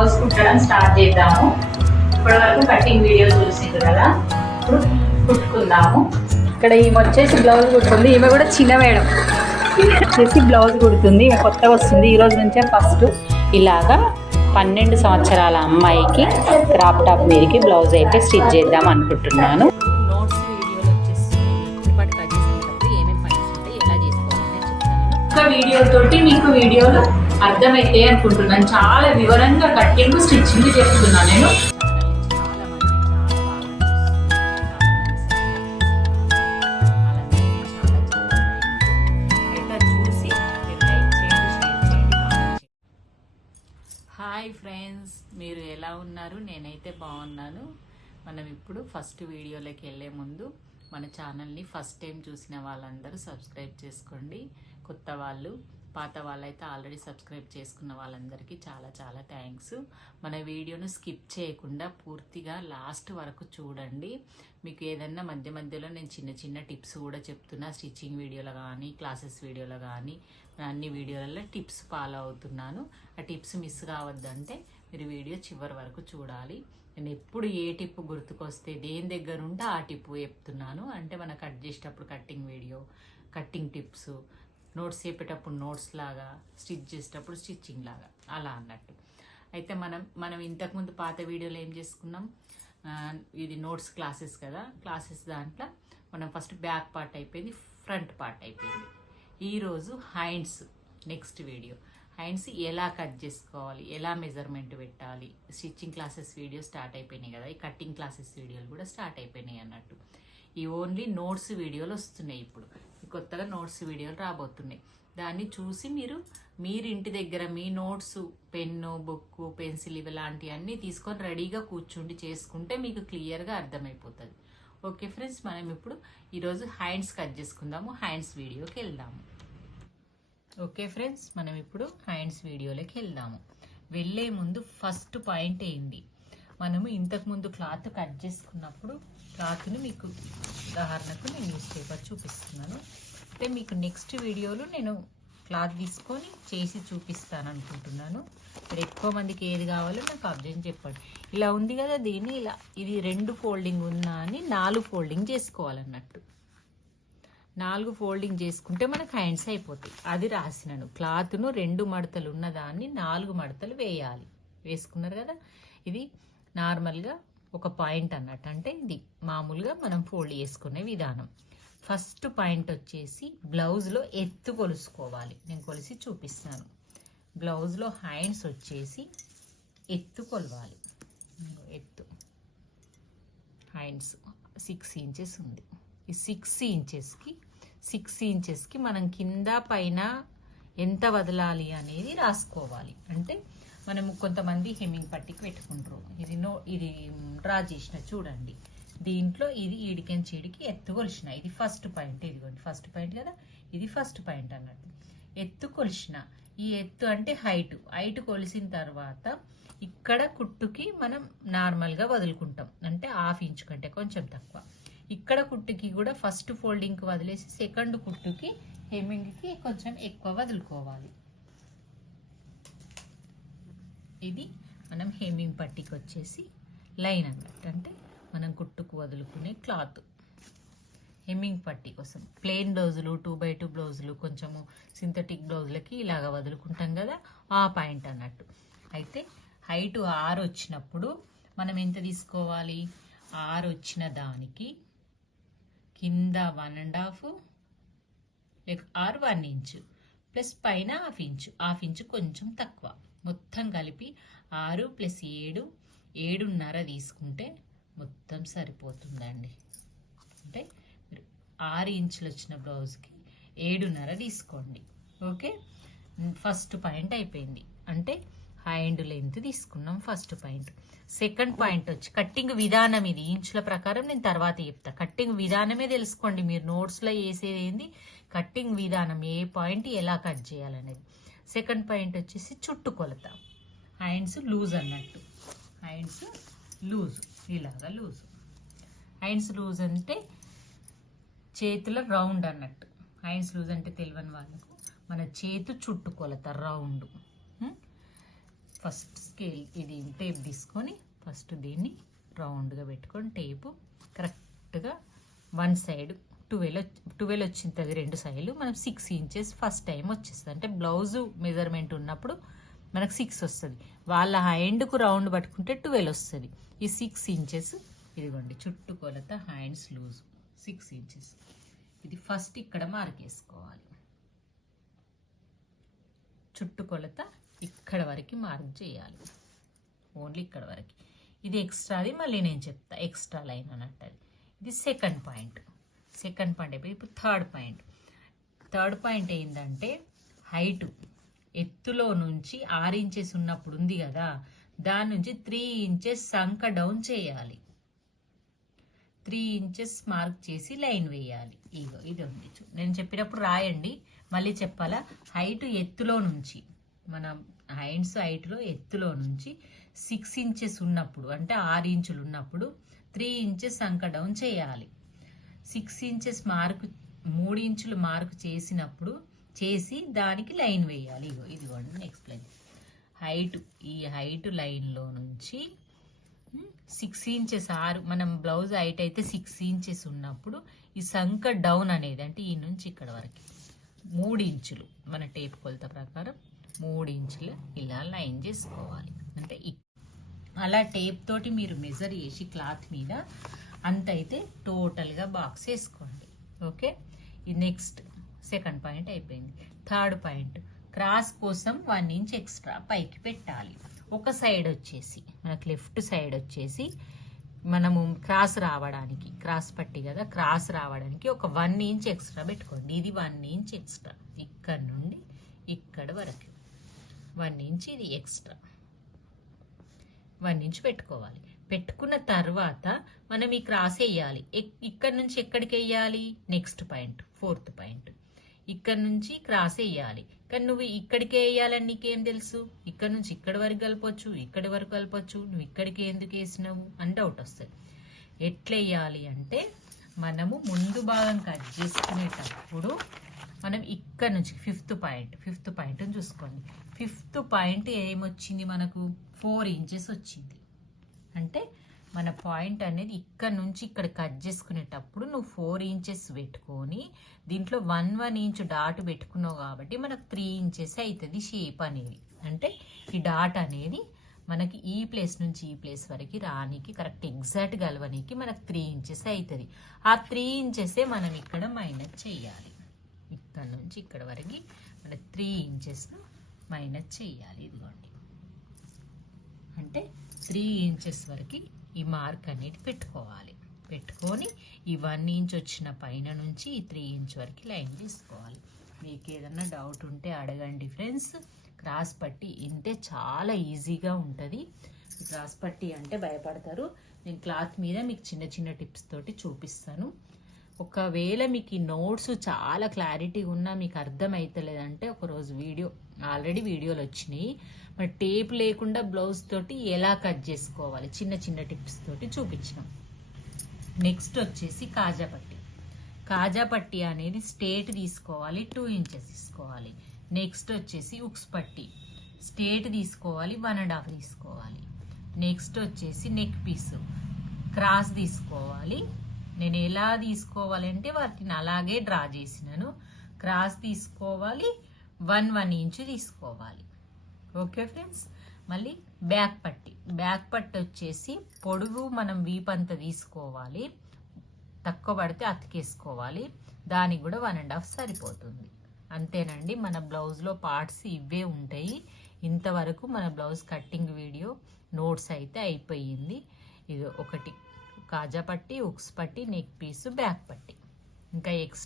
Blouse కుట్టడం start చేద్దాము. ఇప్పటి వరకు కటింగ్ వీడియో చూసింది కదా. ఇప్పుడు కుట్టుకుందాము. ఇక్కడ ఈమె వచ్చేసి బ్లౌజ్ కుడుతుంది. ఈమె కూడా చిన్న మేడం. వచ్చేసి బ్లౌజ్ కుడుతుంది. ఈమె కొత్తగా వస్తుంది. ఈ రోజు నుంచే ఫస్ట్ ఇలాగా పన్నెండు సంవత్సరాల అమ్మాయికి క్రాప్ టాప్ మీదకి బ్లౌజ్ అయితే స్టిచ్ చేద్దాం అనుకుంటున్నాను. వీడియో తోటి మీకు వీడియోలు అర్థమైతే అనుకుంటున్నాను. చాలా వివరంగా కట్టింగ్ స్టిచ్చింగ్ చెప్తున్నాను నేను. హాయ్ ఫ్రెండ్స్ మీరు ఎలా ఉన్నారు? నేనైతే బాగున్నాను. మనం ఇప్పుడు ఫస్ట్ వీడియోలోకి వెళ్ళే ముందు మన ఛానల్ని ఫస్ట్ టైం చూసిన వాళ్ళందరూ సబ్స్క్రైబ్ చేసుకోండి. కొత్త వాళ్ళు పాత వాళ్ళైతే ఆల్రెడీ సబ్స్క్రైబ్ చేసుకున్న వాళ్ళందరికీ చాలా చాలా థ్యాంక్స్. మన వీడియోను స్కిప్ చేయకుండా పూర్తిగా లాస్ట్ వరకు చూడండి. మీకు ఏదన్నా మధ్య మధ్యలో నేను చిన్న చిన్న టిప్స్ కూడా చెప్తున్నా. స్టిచ్చింగ్ వీడియోలో కానీ క్లాసెస్ వీడియోలో కానీ అన్ని వీడియోలలో టిప్స్ ఫాలో అవుతున్నాను. ఆ టిప్స్ మిస్ కావద్దంటే మీరు వీడియో చివరి వరకు చూడాలి. నేను ఎప్పుడు ఏ టిప్ గుర్తుకొస్తే దేని దగ్గర ఉంటే ఆ టిప్ చెప్తున్నాను. అంటే మన కట్ చేసేటప్పుడు cutting video cutting tips notes చెప్పేటప్పుడు నోట్స్ లాగా స్టిచ్ చేసేటప్పుడు స్టిచ్చింగ్ లాగా అలా అన్నట్టు. అయితే మనం మనం ఇంతకుముందు పాత వీడియోలో ఏం చేసుకున్నాం? ఇది నోట్స్ క్లాసెస్ కదా క్లాసెస్ దాంట్లో మనం ఫస్ట్ బ్యాక్ పార్ట్ అయిపోయింది ఫ్రంట్ పార్ట్ అయిపోయింది. ఈరోజు హ్యాండ్స్ నెక్స్ట్ వీడియో. హ్యాండ్స్ ఎలా కట్ చేసుకోవాలి ఎలా మెజర్మెంట్ పెట్టాలి? స్టిచ్చింగ్ క్లాసెస్ వీడియో స్టార్ట్ అయిపోయినాయి కదా ఈ కట్టింగ్ క్లాసెస్ వీడియోలు కూడా స్టార్ట్ అయిపోయినాయి అన్నట్టు. ఈ ఓన్లీ నోట్స్ వీడియోలు వస్తున్నాయి ఇప్పుడు. కొత్తగా నోట్స్ వీడియోలు రాబోతున్నాయి. దాన్ని చూసి మీరు మీరు ఇంటి దగ్గర మీ నోట్స్ పెన్ను బుక్ పెన్సిల్ ఇవి లాంటివన్నీ తీసుకొని రెడీగా కూర్చుండి చేసుకుంటే మీకు క్లియర్గా అర్థమైపోతుంది. ఓకే ఫ్రెండ్స్ మనం ఇప్పుడు ఈరోజు హ్యాండ్స్ కట్ చేసుకుందాము హ్యాండ్స్ వీడియోకి వెళ్దాము. ఓకే ఫ్రెండ్స్ మనం ఇప్పుడు హ్యాండ్స్ వీడియోలోకి వెళ్దాము. వెళ్ళే ముందు ఫస్ట్ పాయింట్ ఏంటి మనము ఇంతకు ముందు క్లాత్ కట్ చేసుకున్నప్పుడు క్లాత్ని మీకు ఉదాహరణకు నేను న్యూస్ పేపర్ చూపిస్తున్నాను. అయితే మీకు నెక్స్ట్ వీడియోలో నేను క్లాత్ తీసుకొని చేసి చూపిస్తాను అనుకుంటున్నాను. మీరు ఎక్కువ మందికి ఏది కావాలో నాకు అబ్జెక్ట్ చెప్పండి. ఇలా ఉంది కదా దీన్ని ఇలా ఇది రెండు ఫోల్డింగ్ ఉన్నా అని నాలుగు ఫోల్డింగ్ చేసుకోవాలన్నట్టు. నాలుగు ఫోల్డింగ్ చేసుకుంటే మనకు హ్యాండ్స్ అయిపోతాయి. అది రాసినాను. క్లాత్ను రెండు మడతలు ఉన్నదాన్ని నాలుగు మడతలు వేయాలి. వేసుకున్నారు కదా? ఇది నార్మల్గా ఒక పాయింట్ అన్నట్టు. అంటే ఇది మామూలుగా మనం ఫోల్డ్ చేసుకునే విధానం. ఫస్ట్ పాయింట్ వచ్చేసి బ్లౌజ్లో ఎత్తు కొలుసుకోవాలి. నేను కొలిసి చూపిస్తాను బ్లౌజ్లో హ్యాండ్స్ వచ్చేసి ఎత్తు కొలవాలి. ఎత్తు. హ్యాండ్స్ సిక్స్ ఇంచెస్ ఉంది. ఈ సిక్స్ ఇంచెస్కి సిక్స్ ఇంచెస్కి మనం కింద పైన ఎంత వదలాలి అనేది రాసుకోవాలి. అంటే మనము కొంతమంది హెమ్మింగ్ పట్టికి పెట్టుకుంటారు. ఇది నో ఇది డ్రా చేసిన చూడండి. దీంట్లో ఇది ఈడికెన్ చీడికి ఎత్తు కొలిచిన ఇది ఫస్ట్ పాయింట్ ఇదిగోండి ఫస్ట్ పాయింట్ కదా? ఇది ఫస్ట్ పాయింట్ అన్నట్టు. ఎత్తు కొలిచిన. ఈ ఎత్తు అంటే హైట్ హైట్ కొలిసిన తర్వాత ఇక్కడ కుట్టుకి మనం నార్మల్గా వదులుకుంటాం. అంటే హాఫ్ ఇంచ్ కంటే కొంచెం తక్కువ. ఇక్కడ కుట్టుకి కూడా ఫస్ట్ ఫోల్డింగ్కి వదిలేసి సెకండ్ కుట్టుకి హెమ్మింగ్కి కొంచెం ఎక్కువ వదులుకోవాలి. ఇది మనం హెమ్మింగ్ పట్టికి వచ్చేసి లైన్ అన్నట్టు. అంటే మనం కుట్టుకు వదులుకునే క్లాత్. హెమ్మింగ్ పట్టి కోసం. ప్లెయిన్ బ్లౌజులు టూ బై టూ బ్లౌజులు కొంచెము సింథటిక్ బ్లౌజులకి ఇలాగ వదులుకుంటాం కదా ఆ పాయింట్ అన్నట్టు. అయితే హైట్ ఆరు వచ్చినప్పుడు మనం ఎంత తీసుకోవాలి? ఆరు వచ్చిన దానికి కింద one and half or one inch plus పైన హాఫ్ ఇంచు. హాఫ్ ఇంచు కొంచెం తక్కువ. మొత్తం కలిపి ఆరు ప్లస్ ఏడు ఏడున్నర తీసుకుంటే మొత్తం సరిపోతుందండి. అంటే మీరు ఆరు ఇంచులు వచ్చిన బ్లౌజ్కి ఏడున్నర తీసుకోండి. ఓకే? ఫస్ట్ పాయింట్ అయిపోయింది. అంటే హ్యాండ్ లెంత్ తీసుకున్నాం ఫస్ట్ పాయింట్. సెకండ్ పాయింట్ వచ్చి కట్టింగ్ విధానం ఇది. ఇంచుల ప్రకారం నేను తర్వాత చెప్తా. కట్టింగ్ విధానమే తెలుసుకోండి. మీరు నోట్స్లో వేసేది ఏంది? కట్టింగ్ విధానం ఏ పాయింట్ ఎలా కట్ చేయాలనేది. సెకండ్ పాయింట్ వచ్చేసి చుట్టు కొలత. హ్యాండ్స్ లూజ్ అన్నట్టు. హ్యాండ్స్ లూజ్ ఇలాగా లూజ్. ఐన్స్ లూజ్ అంటే చేతుల రౌండ్ అన్నట్టు. ఐన్స్ లూజ్ అంటే తెలియని వాళ్ళకు మన చేతు చుట్టుకొలత రౌండ్. ఫస్ట్ స్కేల్ ఇది టేప్ తీసుకొని ఫస్ట్ దీన్ని రౌండ్గా పెట్టుకొని టేపు కరెక్ట్గా వన్ సైడ్ ట్వెల్వ్ ట్వెల్వ్ వచ్చింది రెండు సైడ్లు. మనం సిక్స్ ఇంచెస్ ఫస్ట్ టైం వచ్చేస్తుంది. అంటే బ్లౌజు మెజర్మెంట్ ఉన్నప్పుడు మనకు సిక్స్ వస్తుంది. వాళ్ళ హ్యాండ్కు రౌండ్ పట్టుకుంటే ట్వెల్వ్ వస్తుంది. ఈ సిక్స్ ఇంచెస్ ఇదిగోండి చుట్టూ కొలత హ్యాండ్స్ లూజ్ సిక్స్ ఇంచెస్ ఇది ఫస్ట్ ఇక్కడ మార్క్ వేసుకోవాలి. చుట్టు కొలత ఇక్కడ వరకు మార్క్ చేయాలి. ఓన్లీ ఇక్కడ వరకు. ఇది ఎక్స్ట్రాది మళ్ళీ నేను చెప్తా. ఎక్స్ట్రా లైన్ అన్నట్టు ఇది సెకండ్ పాయింట్ సెకండ్ పాయింట్ అయిపోయి ఇప్పుడు థర్డ్ పాయింట్ థర్డ్ పాయింట్ ఏంటంటే హైటు ఎత్తులో నుంచి ఆరు ఇంచెస్ ఉన్నప్పుడు ఉంది కదా దాని నుంచి త్రీ ఇంచెస్ సంక డౌన్ చేయాలి. త్రీ ఇంచెస్ మార్క్ చేసి లైన్ వేయాలి. ఇగో ఇది ఉంది. నేను చెప్పినప్పుడు రాయండి. మళ్ళీ చెప్పాలా? హైట్ ఎత్తులో నుంచి మన హ్యాండ్స్ హైట్లో ఎత్తులో నుంచి సిక్స్ ఇంచెస్ ఉన్నప్పుడు అంటే ఆరు ఇంచులు ఉన్నప్పుడు త్రీ ఇంచెస్ సంక డౌన్ చేయాలి. సిక్స్ ఇంచెస్ మార్క్ మూడు ఇంచులు మార్క్ చేసినప్పుడు చేసి దానికి లైన్ వేయాలి. ఇగో ఇదిగోండి ఎక్స్ప్లెయిన్ హైట్ ఈ హైట్ లైన్లో నుంచి సిక్స్ ఇంచెస్ ఆరు మనం బ్లౌజ్ హైట్ అయితే సిక్స్ ఇంచెస్ ఉన్నప్పుడు ఈ సంఖ డౌన్ అనేది అంటే ఈ నుంచి ఇక్కడ వరకు. మూడు ఇంచులు మన టేప్ కొలత ప్రకారం మూడు ఇంచులు ఇలా లైన్ చేసుకోవాలి. అంటే అలా టేప్ తోటి మీరు మెజర్ చేసి క్లాత్ మీద అంత అయితే టోటల్గా బాక్స్ వేసుకోండి. ఓకే ఈ నెక్స్ట్ సెకండ్ పాయింట్ అయిపోయింది. థర్డ్ పాయింట్ క్రాస్ కోసం వన్ ఇంచ్ ఎక్స్ట్రా పైకి పెట్టాలి. ఒక సైడ్ వచ్చేసి మనకు లెఫ్ట్ సైడ్ వచ్చేసి మనము క్రాస్ రావడానికి క్రాస్ పట్టి కదా క్రాస్ రావడానికి ఒక వన్ ఇంచ్ ఎక్స్ట్రా పెట్టుకోండి. ఇది వన్ ఇంచ్ ఎక్స్ట్రా. ఇక్కడ నుండి ఇక్కడ వరకు. వన్ ఇంచ్ ఇది ఎక్స్ట్రా. వన్ ఇంచ్ పెట్టుకోవాలి. పెట్టుకున్న తర్వాత మనం ఈ క్రాస్ వేయాలి. ఎక్- ఇక్కడ నుంచి ఎక్కడికి వేయాలి? Next point fourth point. ఇక్కడ నుంచి క్రాస్ వేయాలి. కానీ నువ్వు ఇక్కడికి వేయాలని నీకేం తెలుసు? ఇక్కడ నుంచి ఇక్కడి వరకు కలపచ్చు ఇక్కడి వరకు కలపచ్చు నువ్వు ఇక్కడికి ఎందుకు వేసినావు? అని డౌట్ వస్తుంది. ఎట్లా వేయాలి అంటే మనము ముందు భాగం కట్ చేసుకునేటప్పుడు మనం ఇక్కడ నుంచి ఫిఫ్త్ పాయింట్ ఫిఫ్త్ పాయింట్ చూసుకోండి. ఫిఫ్త్ పాయింట్ ఏమొచ్చింది మనకు? ఫోర్ ఇంచెస్ వచ్చింది. అంటే మన పాయింట్ అనేది ఇక్కడ నుంచి ఇక్కడ కట్ చేసుకునేటప్పుడు నువ్వు ఫోర్ ఇంచెస్ పెట్టుకొని దీంట్లో వన్ వన్ ఇంచ్ డాట్ పెట్టుకున్నావు కాబట్టి మనకు త్రీ ఇంచెస్ అవుతుంది షేప్ అనేది. అంటే ఈ డాట్ అనేది మనకి ఈ ప్లేస్ నుంచి ఈ ప్లేస్ వరకు రానికి కరెక్ట్ ఎగ్జాక్ట్ కలవనికి మనకు త్రీ ఇంచెస్ అవుతుంది. ఆ త్రీ ఇంచెసే మనం ఇక్కడ మైనస్ చేయాలి. ఇక్కడ నుంచి ఇక్కడ వరకు మన త్రీ ఇంచెస్ను మైనస్ చేయాలి. ఇదిగోండి. అంటే త్రీ ఇంచెస్ వరకు ఈ మార్క్ అనేది పెట్టుకోవాలి. పెట్టుకొని ఈ వన్ ఇంచ్ వచ్చిన పైన నుంచి ఈ త్రీ ఇంచ్ వరకు లైన్ తీసుకోవాలి. మీకు ఏదన్నా డౌట్ ఉంటే అడగండి ఫ్రెండ్స్. క్రాస్ పట్టి ఇంతే చాలా ఈజీగా ఉంటుంది. క్రాస్ పట్టి అంటే భయపడతారు. నేను క్లాత్ మీద మీకు చిన్న చిన్న టిప్స్ తోటి చూపిస్తాను. ఒకవేళ మీకు ఈ నోట్స్ చాలా క్లారిటీ ఉన్నా మీకు అర్థమవుతలేదంటే ఒకరోజు వీడియో ఆల్రెడీ వీడియోలు వచ్చినాయి. మరి టేప్ లేకుండా బ్లౌజ్ తోటి ఎలా కట్ చేసుకోవాలి? చిన్న చిన్న టిప్స్ తోటి చూపించినాం. నెక్స్ట్ వచ్చేసి కాజా పట్టి. కాజా పట్టి అనేది స్టేట్ తీసుకోవాలి టూ ఇంచెస్ తీసుకోవాలి. నెక్స్ట్ వచ్చేసి ఉక్స్ పట్టి. స్టేట్ తీసుకోవాలి వన్ అండ్ హాఫ్ తీసుకోవాలి. నెక్స్ట్ వచ్చేసి నెక్ పీస్. క్రాస్ తీసుకోవాలి. నేను ఎలా తీసుకోవాలంటే వాటిని అలాగే డ్రా చేసినాను. క్రాస్ తీసుకోవాలి. వన్ వన్ ఇంచ్ తీసుకోవాలి. ఓకే ఫ్రెండ్స్ మళ్ళీ బ్యాక్ పట్టి. బ్యాక్ పట్టి వచ్చేసి పొడుగు మనం వీపంత తీసుకోవాలి. తక్కువ పడితే అతికేసుకోవాలి. దానికి కూడా వన్ అండ్ హాఫ్ సరిపోతుంది. అంతేనండి మన బ్లౌజ్లో పార్ట్స్ ఇవే ఉంటాయి. ఇంతవరకు మన బ్లౌజ్ కట్టింగ్ వీడియో నోట్స్ అయితే అయిపోయింది. ఇది ఒకటి. కాజా పట్టి ఉక్స్ పట్టి నెక్ పీస్ బ్యాక్ పట్టి ఇంకా ఎక్స్ట్రా